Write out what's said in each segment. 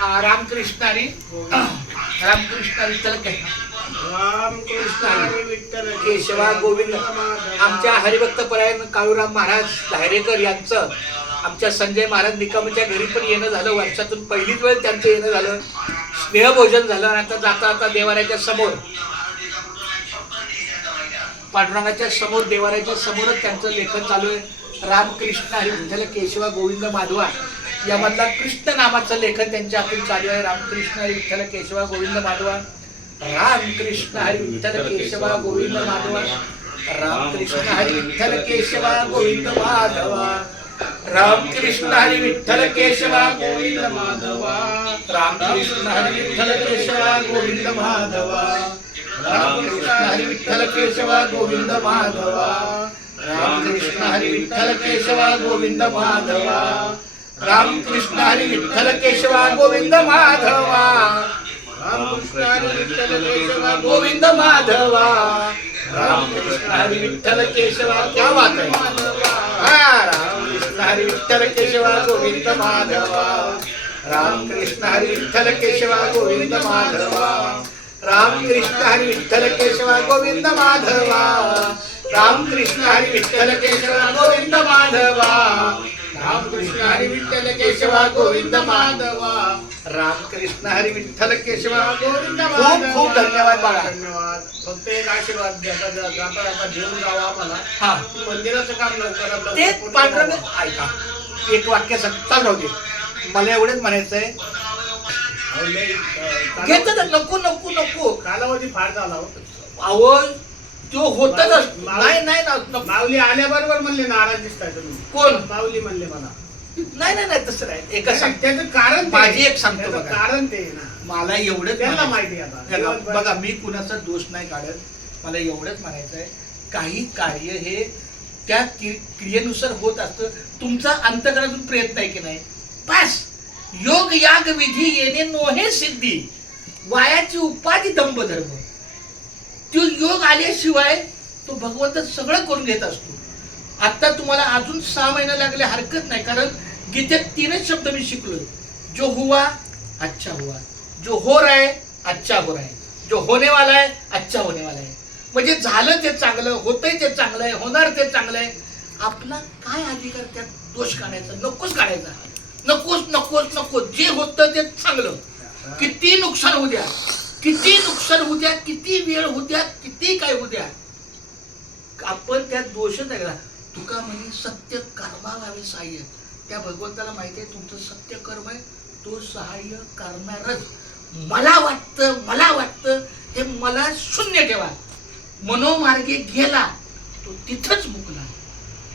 रामकृष्ण हरी रामकृष्ण विठ्ठल रामकृष्ण हरी विठ्ठल केशवा गोविंद. आमच्या हरिभक्त परायण काळूराम महाराज धायरेकर यांचं आमच्या संजय महाराज निकमच्या घरी पण येणं झालं. वर्षातून पहिलीच वेळ त्यांचं येणं झालं. स्नेहभोजन झालं. आणि आता जाता आता देवाऱ्याच्या समोर पांडुरंगाच्या समोर देवाऱ्याच्या समोरच त्यांचं लेखन चालू आहे. रामकृष्ण हरी विठ्ठल केशवा गोविंद माधवा यामधला कृष्ण नामाचं लेखन त्यांच्या हातून चालू आहे. रामकृष्ण हरी विठ्ठल केशवा गोविंद माधवा. रामकृष्ण हरी विठ्ठल केशवा गोविंद माधवा. रामकृष्ण हरी विठ्ठल केशवा गोविंद माधवा. रामकृष्ण हरी विठ्ठल केशवा गोविंद माधवा. रामकृष्ण हरी विठ्ठल केशवा गोविंद माधवा. रामकृष्ण हरी विठ्ठल केशवा गोविंद माधवा. रामकृष्ण हरी विठ्ठल केशवा गोविंद माधवा. रामकृष्ण हरी विठ्ठल केशवा गोविंद माधवा. रामकृष्ण हरी विठ्ठल केशवा गोविंद माधवा. रामकृष्ण हरी विठ्ठल केशवा. क्या बात है. रामकृष्ण हरी विठ्ठल केशवा गोविंद माधवा. रामकृष्ण हरी विठ्ठल केशवा गोविंद माधवा. रामकृष्ण हरी विठ्ठल केशवा गोविंद माधवा. रामकृष्ण हरी विठ्ठल केशवा गोविंद माधवा. रामकृष्ण हरी विठ्ठल केशवा गोविंद माधवा. रामकृष्ण हरी विठ्ठल केशवा गोविंद माधवा. खूप खूप धन्यवाद बाळा. धन्यवाद. फक्त एक आशीर्वाद द्या. जाता घेऊन जावा आम्हाला. हा मंदिराचं काम लवकर ते पांढरं ऐका एक वाक्य सांगता राहू दे. मला एवढंच म्हणायचंय घेत नको नको नको. कालावधी फार झाला होता. अहो तो होतच नाही नाही ना. माऊली आल्याबरोबर म्हणले नाराज दिसताय तुम्ही. कोण माऊली म्हणले मला. नाही नाही नाही तसं नाही. एका त्याचं कारण ते. माझी एक सांगतो त्याचं बघा. कारण ते ना. मला एवढंच त्यांना म्हणायचं- माहिती आता. बघा मी कुणाचा दोष नाही काढत. मला एवढंच म्हणायचं आहे काही कार्य हे त्या क्रियेनुसार होत असतं. तुमचा अंतकरणातून प्रयत्न आहे की नाही बस. योग याग विधी येणे नोहे सिद्धी वायाची उपाधी दंभ धर्म. तो योग आल्याशिवाय तो भगवंत सगळं करून घेत असतो. आता तुम्हाला अजून 6 महिने लागले हरकत नाही. कारण गीतेत 3च शब्द मी शिकलोय. जो हुआ अच्छा हुआ, जो हो रहा है अच्छा हो रहा है, जो होने वाला है अच्छा होने वाला है. म्हणजे झालं ते चांगलं, होतंय ते चांगलं आहे, होणार ते चांगलं आहे. आपला काय अधिकार त्यात दोष काढायचा? नकोच काढायचा. नकोच नकोच नको. जे होतं ते चांगलं. किती नुकसान होऊ द्या, किती नुकसान होऊ द्या, किती वेळ होऊ द्या, किती काय होऊ द्या, आपण त्यात दोषच नाही. तुका म्हणे सत्य कर्मावे सहाय्य. त्या भगवंताला माहिती आहे तुमचं सत्य कर्म आहे. तो सहाय्य करणारच. मला वाटतं हे मला शून्य ठेवा. मनोमार्गे गेला तो तिथंच मुकला.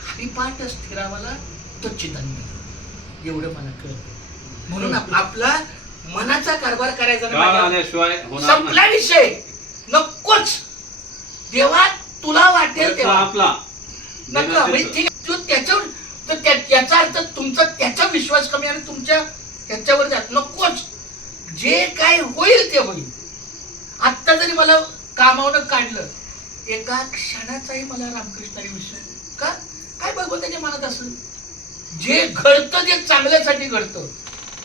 हरिपाठ स्थिरावाला तो चितन्य. एवढं मला कळतं. म्हणून आपला मनाचा कारभार करायचा नाही. संपला विषय. नकोच. देवा तुला वाटेल तेव्हा आपला नका. ठीक आहे त्याच्यावर तर याचा अर्थ तुमचा त्याचा विश्वास कमी आणि तुमच्या ह्याच्यावर जात नकोच. जे काय होईल ते होईल. आत्ता जरी मला कामावनं काढलं एका क्षणाचाही मला रामकृष्णारी विषय का काय भगवंताच्या मनात असेल. जे घडतं ते चांगल्यासाठी घडतं.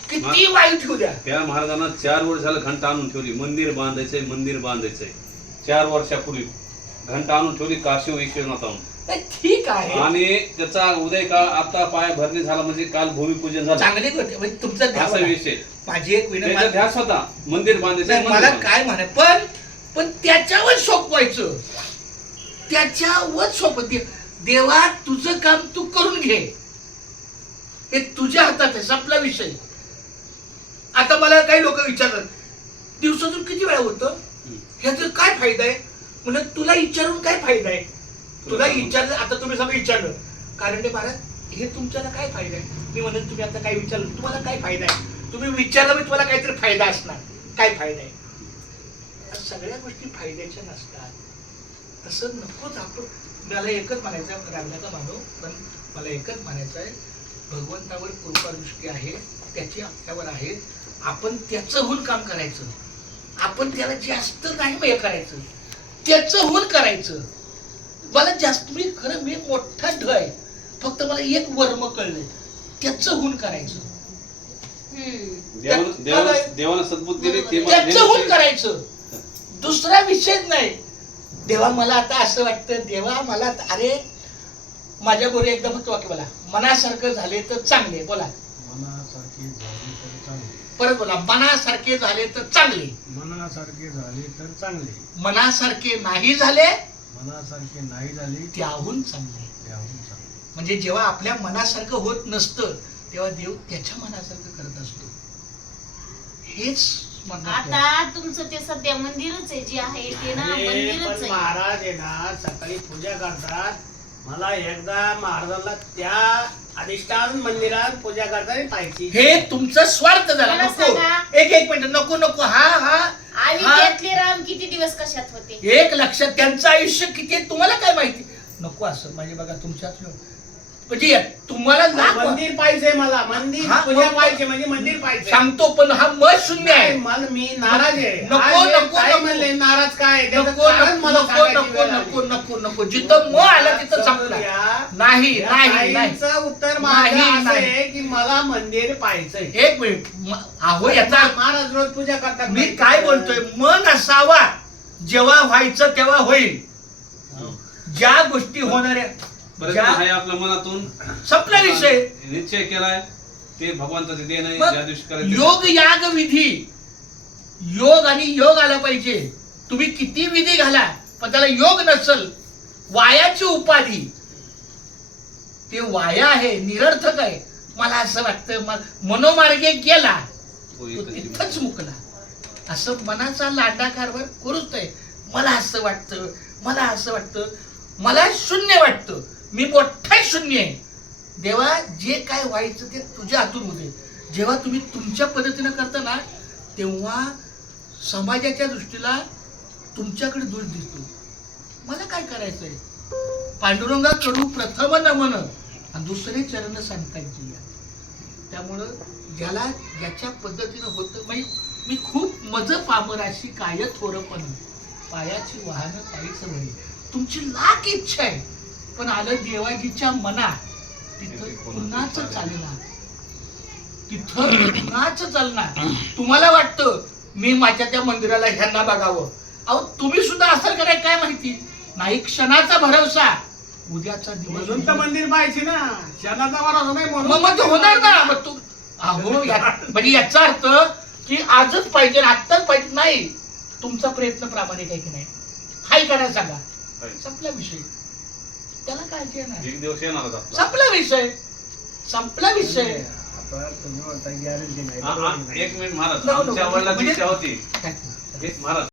किती वाईट होऊ द्या. त्या महाराजांना 4 वर्ष झालं घंटा आणून ठेवली. मंदिर बांधायचंय 4 वर्षापूर्वी घंटा आणून ठेवली काशी विश्वनाथाहून. ठीक आहे. आणि त्याचा उदय काळ आता पाय भरणी झाला. म्हणजे काल भूमिपूजन झालं. चांगली गोष्ट म्हणजे तुमचा असा विषय. माझी एक त्याचा ध्यास होता मंदिर बांधायचं. मला काय म्हणाय पण त्याच्यावर सोपवायचं. त्याच्यावर सोपत देवा तुझं काम तू करून घे. हे तुझ्या हातात आहे. संपला विषय. आता मला काही लोक विचारतात दिवसातून किती वेळा होतं ह्याचा काय फायदा आहे. म्हणजे तुला विचारून काय फायदा आहे. तुला विचारलं आता तुम्ही सगळं विचारलं कारण ते महाराज हे तुमच्याला काय फायदा आहे. मी म्हणत तुम्ही आता काय विचारलं तुम्हाला काय फायदा आहे. तुम्ही विचारलं मी तुम्हाला काहीतरी फायदा असणार. काय फायदा आहे. सगळ्या गोष्टी फायद्याच्या नसतात. तसं नकोच. आपण मला एकच म्हणायचं आहे रागण्याचा मानव पण मला एकच म्हणायचं आहे भगवंतावर कृपादृष्टी आहे. त्याची आपल्यावर आहे. आपण त्याचं होऊन काम करायचं. आपण त्याला जास्त नाही हे करायचं. त्याचं होऊन करायचं. मला जास्त मी मोठा ढ आहे. फक्त मला एक वर्म कळलंय त्याचं होऊन करायचं. देवानं सद्बुद्धी दिली ते मला त्याच्याहून नेहमी- करायचं, दुसरा विषयच नाही. देवा मला आता असं वाटतं, देवा मला अरे माझ्या बरोबर एकदम फक्त वाक्य बोला, मनासारखं झाले तर चांगले. बोला मनासारखे झाले तर चांगले. परत बोला, मनासारखे झाले तर चांगले. मनासारखे झाले तर चांगले. मनासारखे नाही झाले मनासारखे नाही झाले त्याहून चांगले. त्याहून चांगले. म्हणजे जेव्हा आपल्या मनासारखं होत नसतं तेव्हा देव त्याच्या मनासारखं करत असतो. हेच म्हणतात. आता तुमचं ते सध्या मंदिरच आहे जे आहे ते ना अरे, मंदिरच पण आहे. महाराज आहे ना सकाळी पूजा करतात. मला एकदा महाराजांना त्या अधिष्ठान मंदिरात पूजा करताना पाहिजे. हे तुमचं स्वार्थ झाला. मला नको सांगा. एक मिनिट, नको नको. हा आणि हा त्यातले राम किती दिवस कशात होते? एक लक्षात, त्यांचं आयुष्य किती आहे तुम्हाला काय माहिती. नको असं म्हणजे बघा तुमच्यात म्हणजे तुम्हाला लाख मंदिर पाहिजे मला. मंदिर हा, पूजा मग- पाहिजे म्हणजे मंदिर पाहिजे. सांगतो, पण हा मत शून्य आहे. नाही, मी नाराज आहे. नको, आज हे नको, काय नको. म्हणले नाराज काय त्याचं नको कारण नको मला नको सांगायची नको वेळ आली. नको नको नको. जिथं म आलं तिथं संपला. नाही या नाही नाही. ताईंचं उत्तर माझं नाही, असं नाही. आहे की मला मंदिर पाहिजे. एक मिनिट, अहो याचा महाराज रोज पूजा करतात. मी काय बोलतोय, मन असावा जेव्हा व्हायचं तेव्हा होईल. ज्या गोष्टी होणाऱ्या बरं ज्या आहे आपल्या मनातून संपला विषय. निश्चय केलाय ते भगवंताचे देण आहे. मग ज्या दिवशी करायचं योग याग विधी, योग आणि योग आला पाहिजे. तुम्ही किती विधी घाला पण त्याला योग नसल, वायाची उपाधी, ते वाया आहे, निरर्थक आहे. मला असं वाटतं मनोमार्गे गेला तो तो एकच तिथंच मुकला. असं मनाचा लांडा कारभार करूच नये. मला असं वाटतं, मला असं वाटतं, मला शून्य वाटतं, मी मोठा शून्य आहे. देवा जे काय व्हायचं ते तुझ्या हातून होते. जेव्हा तुम्ही तुमच्या पद्धतीनं करता ना तेव्हा समाजाच्या दृष्टीला तुमच्याकडे दोष दिसतो. मला काय करायचंय, पांडुरंगा कडू प्रथम नमन आणि दुसरे चरण सांगतायची. त्यामुळं ज्याला ज्याच्या पद्धतीनं होतं, म्हणजे मी खूप मज पामराशी काय थोरपण पायाची वाहनं पायीच वरी. तुमची लाख इच्छा आहे पण आलं देवाजीच्या मना तिथं पुन्हाच चालणार, तिथं पुन्हाच चालणार. तुम्हाला वाटतं मी माझ्या त्या मंदिराला ह्यांना बघावं. अहो तुम्ही सुद्धा असं कराय काय माहिती नाही. क्षणाचा भरवसा, उद्याचा म्हणून तर दिवस. मंदिर पाहिजे ना. क्षणाचा भरोसा नाही म्हणून मग ते होणार ना. मग तू अहो म्हणजे याचा अर्थ की आजच पाहिजे, आत्ताच पाहिजे नाही. तुमचा प्रयत्न प्रामाणिक आहे की नाही, हाय करा सांगा, संपला विषय. त्याला काळजी आहे ना, एक दिवस येणारच आपला. संपला विषय, संपला विषय. आता तुम्ही म्हणता गॅरंटी नाही. एक मिनिट महाराज, नको, नको. आमच्या वडिलांची म्हणजे- इच्छा होती. काय? एक महाराज